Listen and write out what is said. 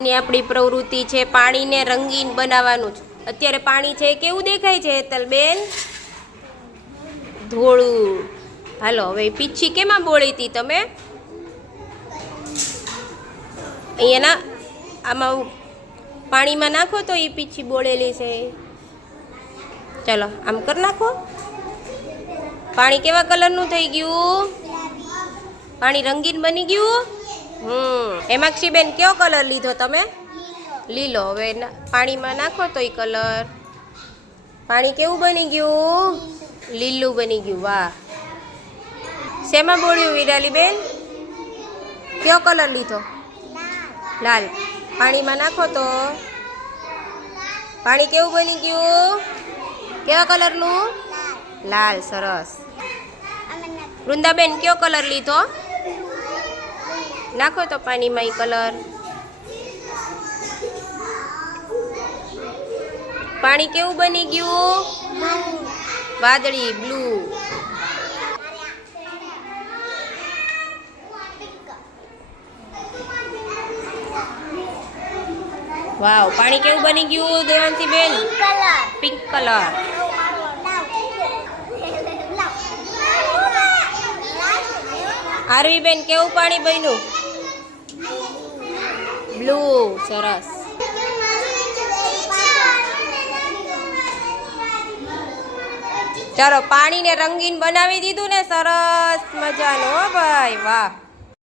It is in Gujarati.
ની આપણી પ્રવૃત્તિ છે પાણીને રંગીન બનાવવાનું છે। અત્યારે પાણી છે કેવું દેખાય છે હેતલબેન? ધોળું। હાલો હવે પીછી કેમાં બોળી હતી તમે? અહીંયા આમાં પાણીમાં નાખો તો એ પીછી બોળેલી છે। ચાલો આમ કરી નાખો। પાણી કેવા કલરનું થઈ ગયું? પાણી રંગીન બની ગયું। હેમાક્ષીબેન કયો કલર લીધો તમે? લીલો। હવે પાણીમાં નાખો તો એ કલર પાણી કેવું બની ગયું? લીલું બની ગયું। વાહ। શેમાં બોળ્યું વિરાલીબેન? કયો કલર લીધો? લાલ। પાણીમાં નાખો તો પાણી કેવું બની ગયું? કેવા કલરનું? લાલ। સરસ। વૃંદાબેન કયો કલર લીધો? નાખો તો પાણીમાં એ કલર પાણી કેવું બની ગયું? વાદળી બ્લુ। વાવ પાણી કેવું બની ગયું દેવાંશીબેન? Pink colour. આરવીબેન કેવું પાણી બન્યું? બ્લુ। સરસ। ચાલો પાણીને રંગીન બનાવી દીધું ને સરસ મજાનું। હો ભાઈ વાહ।